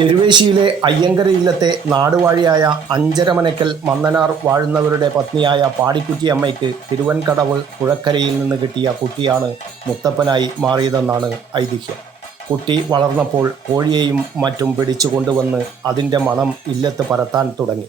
എരുവേശിയിലെ അയ്യങ്കര ഇല്ലത്തെ നാടുവാഴിയായ അഞ്ചരമനക്കൽ മന്നനാർ വാഴുന്നവരുടെ പത്നിയായ പാടിക്കുറ്റിയമ്മയ്ക്ക് തിരുവൻകടവ് പുഴക്കരയിൽ നിന്ന് കിട്ടിയ കുട്ടിയാണ് മുത്തപ്പനായി മാറിയതെന്നാണ് ഐതിഹ്യം. കുട്ടി വളർന്നപ്പോൾ കോഴിയെയും മറ്റും പിടിച്ചു കൊണ്ടുവന്ന് അതിൻ്റെ മണം ഇല്ലത്ത് പരത്താൻ തുടങ്ങി.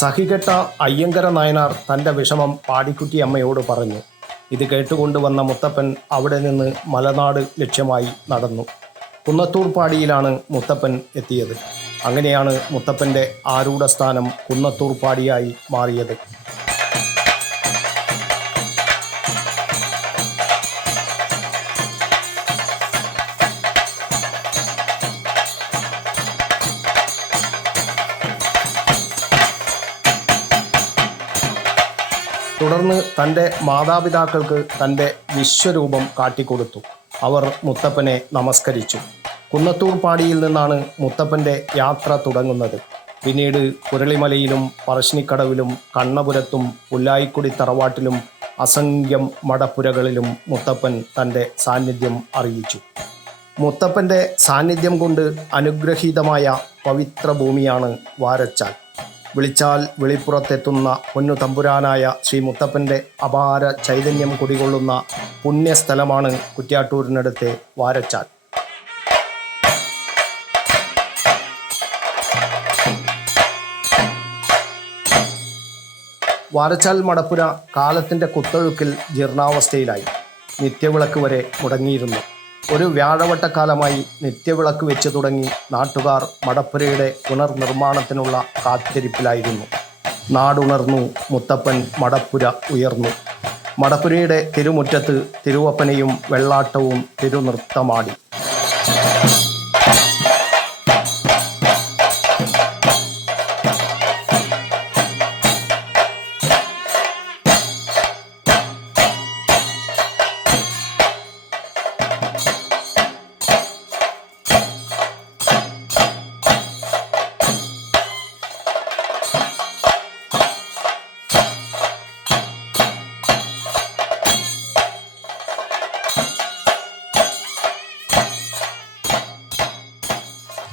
സഹികെട്ട അയ്യങ്കര നായനാർ തൻ്റെ വിഷമം പാടിക്കുറ്റിയമ്മയോട് പറഞ്ഞു. ഇത് കേട്ടുകൊണ്ടുവന്ന മുത്തപ്പൻ അവിടെ നിന്ന് മലനാട് ലക്ഷ്യമായി നടന്നു. കുന്നത്തൂർ പാടിയിലാണ് മുത്തപ്പൻ എത്തിയത്. അങ്ങനെയാണ് മുത്തപ്പൻ്റെ ആരൂഢസ്ഥാനം കുന്നത്തൂർ പാടിയായി മാറിയത്. തുടർന്ന് തൻ്റെ മാതാപിതാക്കൾക്ക് തൻ്റെ വിശ്വരൂപം കാട്ടിക്കൊടുത്തു. അവർ മുത്തപ്പനെ നമസ്കരിച്ചു. കുന്നത്തൂർ പാടിയിൽ നിന്നാണ് മുത്തപ്പൻ്റെ യാത്ര തുടങ്ങുന്നത്. പിന്നീട് കുരളിമലയിലും പറശ്ശിനിക്കടവിലും കണ്ണപുരത്തും പുല്ലായിക്കുടി തറവാട്ടിലും അസംഖ്യം മടപ്പുരകളിലും മുത്തപ്പൻ തൻ്റെ സാന്നിധ്യം അറിയിച്ചു. മുത്തപ്പൻ്റെ സാന്നിധ്യം കൊണ്ട് അനുഗ്രഹീതമായ പവിത്ര ഭൂമിയാണ് വാരച്ചാൽ. വിളിച്ചാൽ വെളിപ്പുറത്തെത്തുന്ന പൊന്നു തമ്പുരാനായ ശ്രീ മുത്തപ്പൻ്റെ അപാര ചൈതന്യം കുടികൊള്ളുന്ന പുണ്യസ്ഥലമാണ് കുറ്റ്യാട്ടൂരിനടുത്തെ വാരച്ചാൽ. വാരച്ചാൽ മടപ്പുര കാലത്തിൻ്റെ കുത്തൊഴുക്കിൽ ജീർണാവസ്ഥയിലായി. നിത്യവിളക്ക് വരെ മുടങ്ങിയിരുന്നു. ഒരു വ്യാഴവട്ടക്കാലമായി നിത്യവിളക്ക് വെച്ച് തുടങ്ങി നാട്ടുകാർ മടപ്പുരയുടെ പുനർനിർമ്മാണത്തിനുള്ള കാത്തിരിപ്പിലായിരുന്നു. നാടുണർന്നു, മുത്തപ്പൻ മടപ്പുര ഉയർന്നു. മടപ്പുരയുടെ തിരുമുറ്റത്ത് തിരുവപ്പനയും വെള്ളാട്ടവും തിരുനൃത്തമാടി.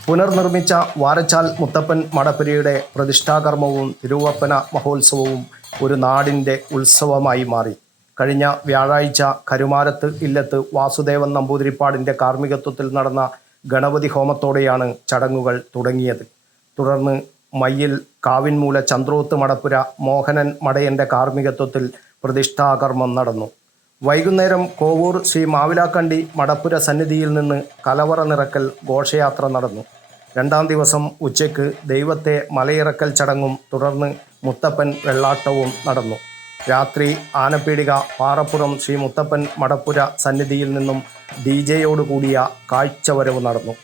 പുനർനിർമ്മിച്ച വാരച്ചാൽ മുത്തപ്പൻ മടപ്പുരയുടെ പ്രതിഷ്ഠാകർമ്മവും തിരുവപ്പന മഹോത്സവവും ഒരു നാടിൻ്റെ ഉത്സവമായി മാറി. കഴിഞ്ഞ വ്യാഴാഴ്ച കരുമാരത്ത് ഇല്ലത്ത് വാസുദേവൻ നമ്പൂതിരിപ്പാടിൻ്റെ കാർമ്മികത്വത്തിൽ നടന്ന ഗണപതി ഹോമത്തോടെയാണ് ചടങ്ങുകൾ തുടങ്ങിയത്. തുടർന്ന് മയ്യിൽ കാവിൻമൂല ചന്ദ്രോത്ത് മടപ്പുര മോഹനൻ മടയൻ്റെ കാർമ്മികത്വത്തിൽ പ്രതിഷ്ഠാകർമ്മം നടന്നു. വൈകുന്നേരം കോവൂർ ശ്രീ മാവിലാക്കണ്ടി മടപ്പുര സന്നിധിയിൽ നിന്ന് കലവറ നിറക്കൽ ഘോഷയാത്ര നടന്നു. രണ്ടാം ദിവസം ഉച്ചയ്ക്ക് ദൈവത്തെ മലയിറക്കൽ ചടങ്ങും തുടർന്ന് മുത്തപ്പൻ വെള്ളാട്ടവും നടന്നു. രാത്രി ആനപ്പീടിക പാറപ്പുറം ശ്രീ മുത്തപ്പൻ മടപ്പുര സന്നിധിയിൽ നിന്നും DJ കൂടിയ കാഴ്ചവരവ് നടന്നു.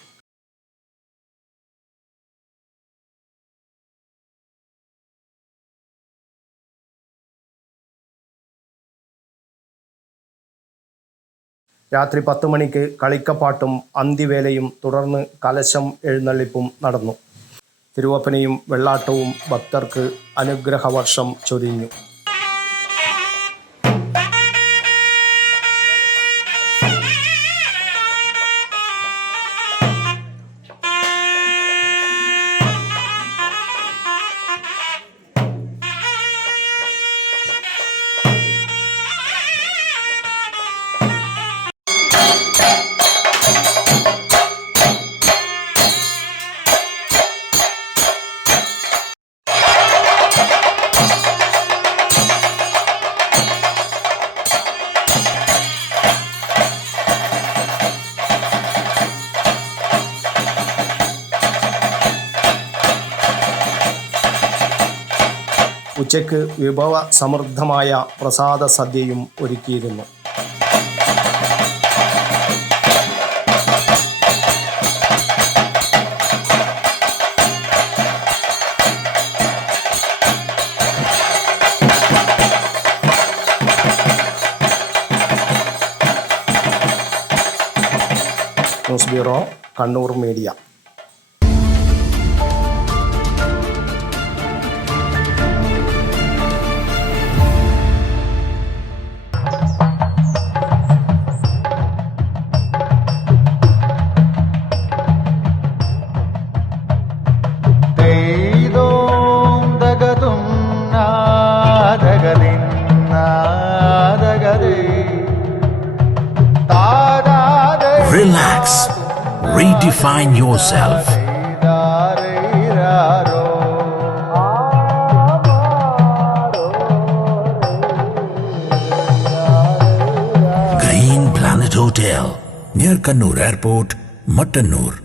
രാത്രി 10 മണിക്ക് കളിക്കപ്പാട്ടും അന്തിവേലയും തുടർന്ന് കലശം എഴുന്നള്ളിപ്പും നടന്നു. തിരുവപ്പനയും വെള്ളാട്ടവും ഭക്തർക്ക് അനുഗ്രഹവർഷം ചൊരിഞ്ഞു. ഉച്ചയ്ക്ക് വിഭവ സമൃദ്ധമായ പ്രസാദ സദ്യയും ഒരുക്കിയിരുന്നു. News bureau, Kannur media. Relax. Redefine yourself. Green Planet Hotel, near Kannur Airport, Mattannur.